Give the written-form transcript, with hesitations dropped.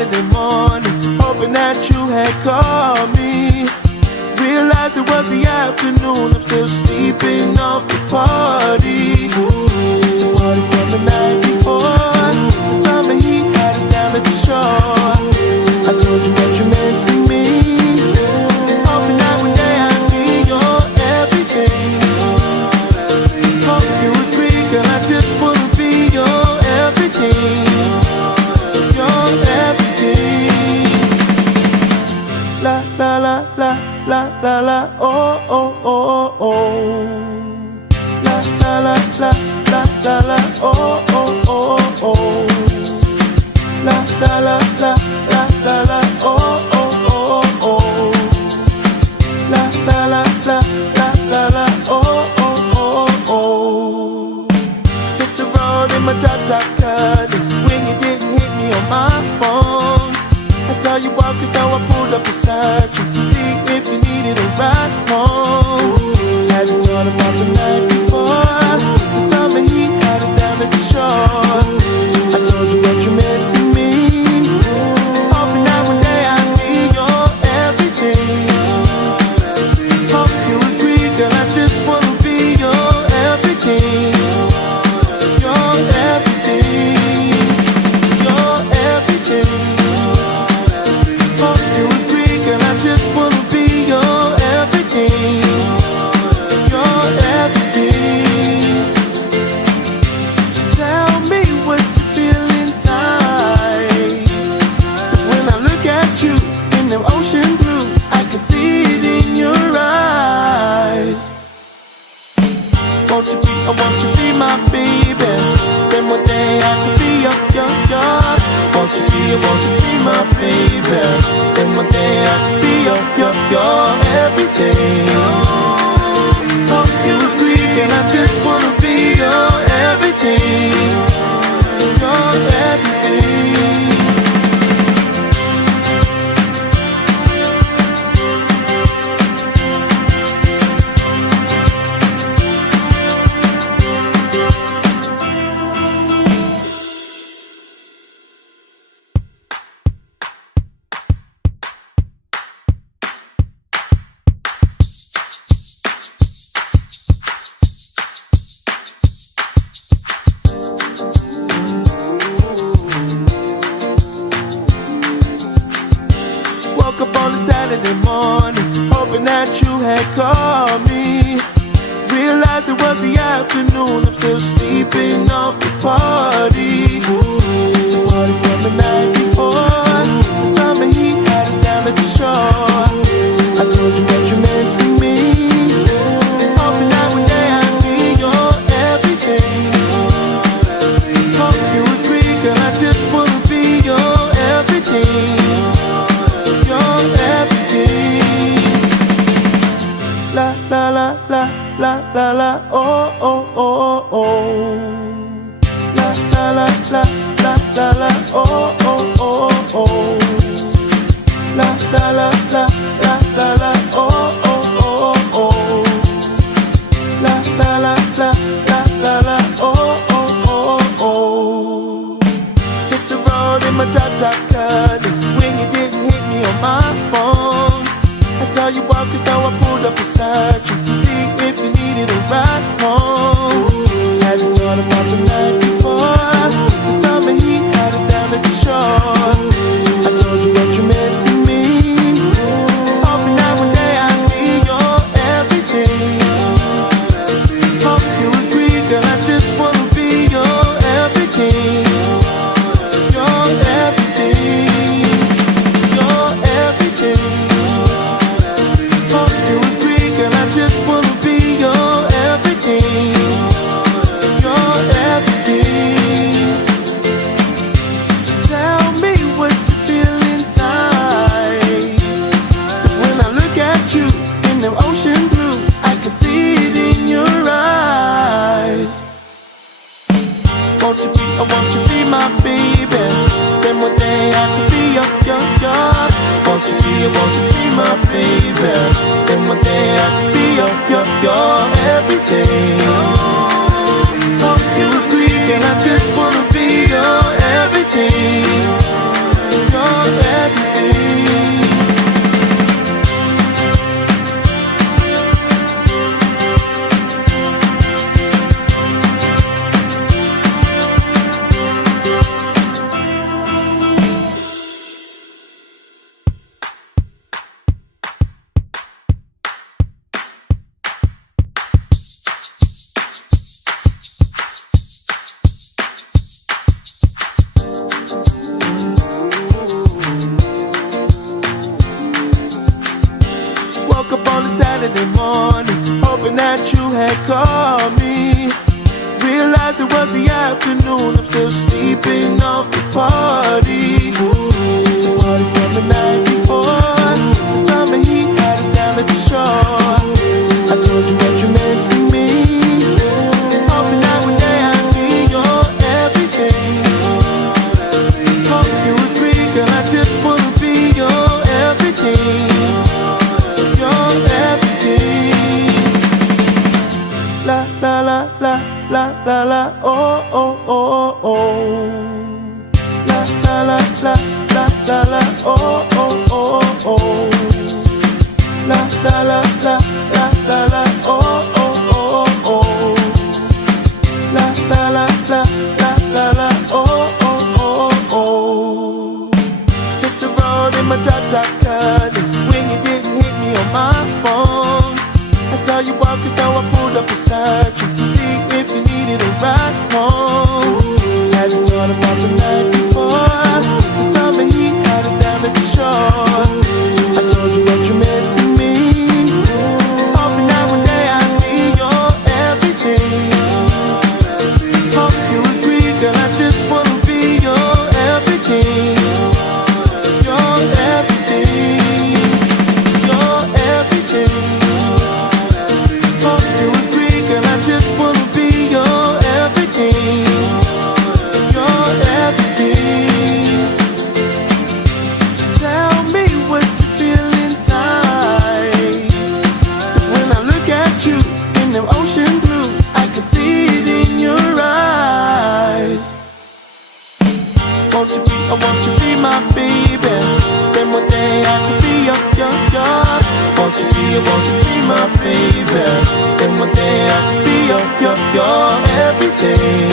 Saturday morning, hoping that you had called me. Realized it was the afternoon, I'm still sleeping off the party. The party from the night before, the summer heat had us down at the shore. I told you what you meant to me, hoping that one day I'd be your everything. Hope you agree, girl, I just wanna be your everything. Your everything. La la la la la la la, oh oh oh oh. La la la la la la la, oh oh oh oh. La la la la la la la, oh oh oh oh. La la la la la la la, oh oh oh oh. Hit the road in my drop cutters when you didn't hit me on my phone. I saw you walking, so I pulled up beside you to see if you needed a ride home. Hadn't thought about the night before, the summer heat had us down at the shore. I told you what you meant to me, hoping that one day I'd be your everything. Hope you agree, girl, I just wanna be your everything. Your everything. Your everything. Hope you agree, girl, I just wanna be your everything. Your everything. Tell me what you feel inside. 'Cause when I look at you in them ocean blue, I can see it in your eyes. I want you be my baby. Then one day I could be your. Won't you be my baby? Then one day I could be your everything. Hope you agree, and I just wanna be your everything. Your everything. Woke up on a Saturday morning, hoping that you had called me. Realized it was the afternoon, I'm still sleeping off the party. The party from the night before, the summer heat had us down at the shore. I told you what you meant to me, hoping that one day I'd be your everything. Hope you agree, girl, I just wanna be your everything. Your everything. La la la la la la la, oh oh oh oh. La la la la la la la, oh oh oh oh. La la la la la la la, oh oh oh oh. La la la la la la la, oh oh oh oh. Hit the road in my drop cutters when you didn't hit me on my phone. I saw you walking, so I pulled up beside you to see if you needed a ride home. Hadn't thought about the night before, the summer heat had us down at the shore. I told you what you meant to me, hoping that one day I'd be your everything. Hope you agree, girl, I just wanna be your everything. Your everything. Your everything. Hope you agree, girl, I just that you had called me. Realized it was the afternoon, I'm still sleeping off the party. The party from the night before, summer heat had us down at the shore. I told you what you meant to me, hoping that one day I'd be your everything. Hope you agree, girl, I just wanna be your everything. Your everything. La la la la la la la, oh oh oh oh. La la la la la la la, oh oh oh oh. La la la la la la la, oh oh oh oh. La la la la la la la, oh oh oh oh. Hit the road in my cha-cha car, this when you didn't hit me on my phone. I saw you walking, so I pulled up beside you to see if you needed a ride home. Hadn't thought about the night before, the summer heat had us down at the shore. I told you what you meant to me, hoping that one day I'd be your everything. Hope you agree, girl, I just wanna be your everything. Your everything. Your everything. Hope you agree, girl, I just wanna be your everything. Your everything. Tell me what you feel inside. 'Cause when I look at you in them ocean blue, I can see it in your eyes. Won't you be my baby? Then one day I could be your. Won't you be my baby? Then one day I could be your everything.